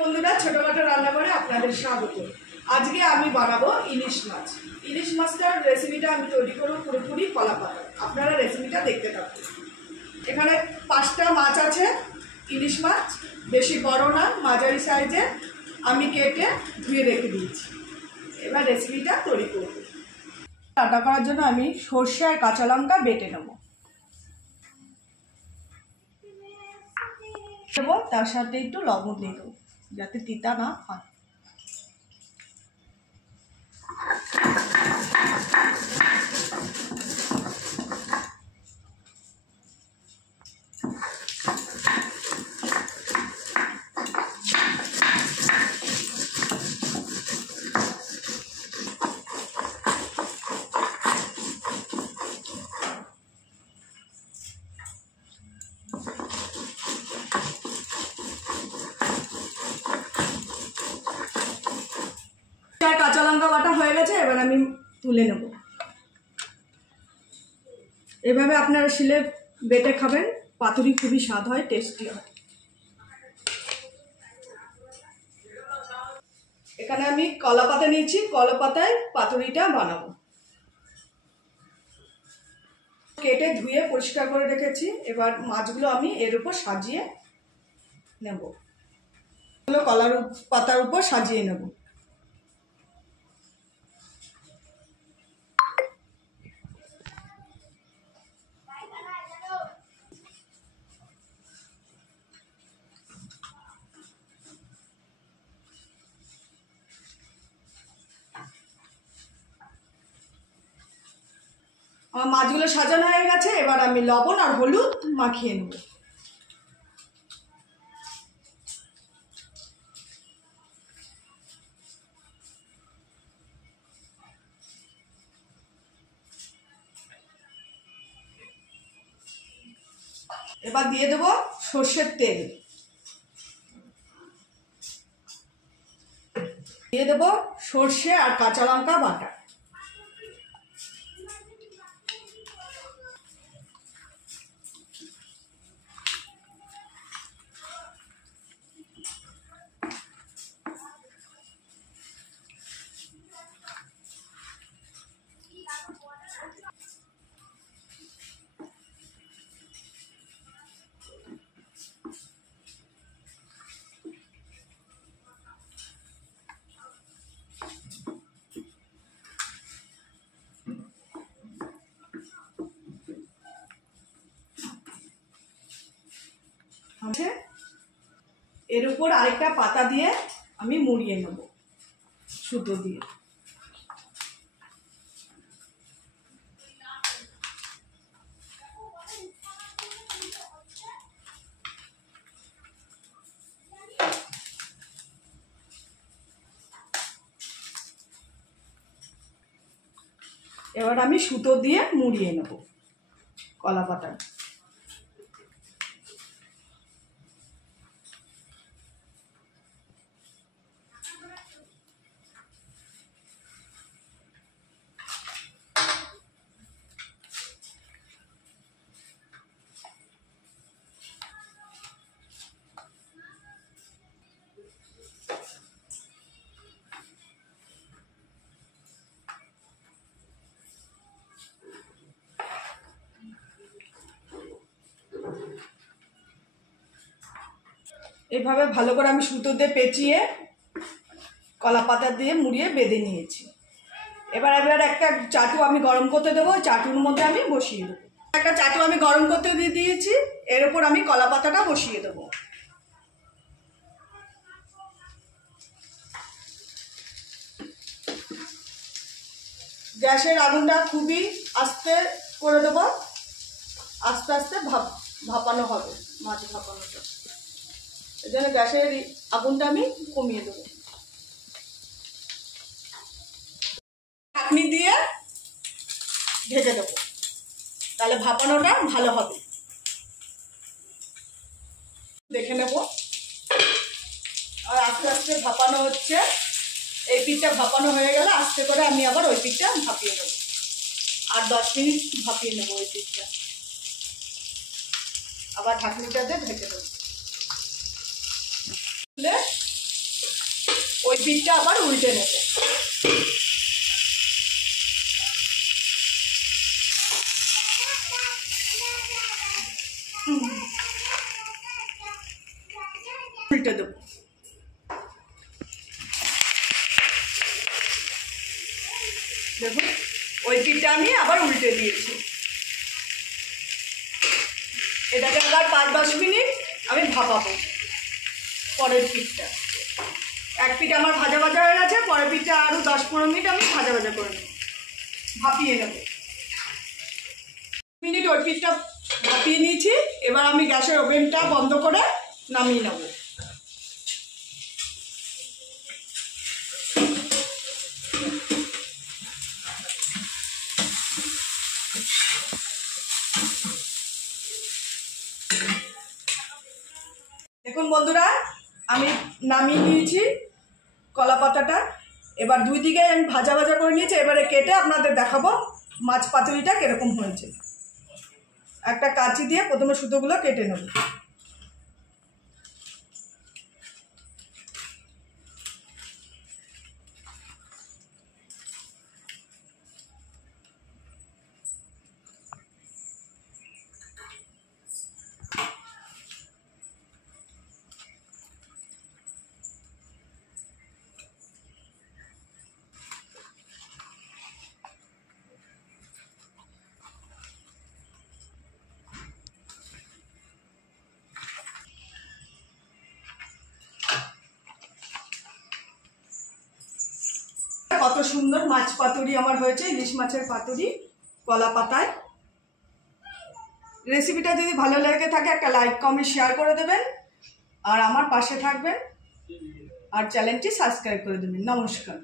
বন্ধুরা, ছোটখাটো রান্নাঘরে আপনাদের স্বাগত। আজকে আমি বানাবো ইলিশ মাছ। ইলিশ মাছটার রেসিপিটা আমি তৈরি করব পুরোপুরি কলা পাতা। আপনারা রেসিপিটা দেখতে থাকুন। এখানে 5টা মাছ আছে, ইলিশ মাছ, বেশি বড় না, মাঝারি সাইজে আমি কেটে ধুয়ে রেখে দিয়েছি। এবার রেসিপিটা তৈরি করব। রান্না করার জন্য আমি সর্ষে আর কাঁচা লঙ্কা বেটে নেব। তার সাথে একটু লবণ দিয়ে দেবো যাতে তিতা না হয়। কাঁচা লঙ্কা বাটা হয়ে গেছে, এবার আমি তুলে নেব। এভাবে আপনারা শিলে বেটে খাবেন, পাতুরি খুবই স্বাদ হয়, টেস্টি হয়। এখানে আমি কলা পাতা নিয়েছি, কলা পাতায় পাতুরিটা বানাবো। কেটে ধুয়ে পরিষ্কার করে রেখেছি। এবার মাছগুলো আমি এর উপর সাজিয়ে নেব, কলার পাতার উপর সাজিয়ে নেব। আমার মাছগুলো সাজানো হয়ে গেছে, এবার আমি লবণ আর হলুদ মাখিয়ে নেব। এবার দিয়ে দেব সর্ষের তেল, দিয়ে দেব সর্ষে আর কাঁচা লঙ্কা বাটা। এর উপর আরেকটা পাতা দিয়ে আমি মুড়িয়ে নেব সুতো দিয়ে। এবার আমি সুতো দিয়ে মুড়িয়ে নেব কলা পাতা। এভাবে ভালো করে আমি সুতো দিয়ে পেঁচিয়ে কলা পাতা দিয়ে মুড়িয়ে বেঁধে নিয়েছি। এবার একটা চাটু আমি গরম করতে দেবো, চাটুর মধ্যে আমি বসিয়ে দেবো। একটা চাটু আমি গরম করতে দিয়ে দিয়েছি, এর উপর আমি কলা পাতাটা বসিয়ে দেবো। গ্যাসের আগুনটা খুবই আস্তে করে দেবো, আস্তে আস্তে ভাপানো হবে মাছ ভাপানোটা। এই জন্য গ্যাসের আগুনটা আমি কমিয়ে দেবো। ঢাকনি দিয়ে ঢেকে দেবো, তাহলে ভাপানোটা ভালো হবে। দেখে নেব, আর আস্তে আস্তে ভাপানো হচ্ছে। এই পিঠটা ভাপানো হয়ে গেলে আস্তে করে আমি আবার ওই পিঠটা ভাপিয়ে নেব। আর 10 মিনিট ভাপিয়ে নেব ওই পিঠটা। আবার ঢাকনিটা দিয়ে ঢেকে দেবো। ওই পিঠটা আবার উল্টে নেব। উল্টে দেবো। দেখুন ওই পিঠটা আমি আবার উল্টে দিয়েছি। এটাকে আবার 5-10 মিনিট আমি ভাপাবো। পরের পিঠটা এক পিঠ আমার ভাজা ভাজা হয়ে গেছে, পরের পিঠটা আরও 10-15 মিনিট আমি ভাজা ভাজা করে নেব, ভাপিয়ে নেব। মিনিট ওই পিঠটা ভাপিয়ে নিয়েছি। এবার আমি গ্যাসের ওভেনটা বন্ধ করে নামিয়ে নেব। দেখুন বন্ধুরা, আমি নামিয়ে নিয়েছি কলা পাতাটা। এবার দুই দিকে আমি ভাজা ভাজা করে নিয়েছি। এবারে কেটে আপনাদের দেখাবো মাছ পাতুরিটা কীরকম হয়েছে। একটা কাঁচি দিয়ে প্রথমে সুতোগুলো কেটে নেব। কত সুন্দর মাছ পাতুরি আমার হয়েছে, ইলিশ মাছের পাতুরি কলা পাতায়। রেসিপিটা যদি ভালো লেগে থাকে একটা লাইক কমেন্ট শেয়ার করে দেবেন, আর আমার পাশে থাকবেন, আর চ্যানেলটি সাবস্ক্রাইব করে দেবেন। নমস্কার।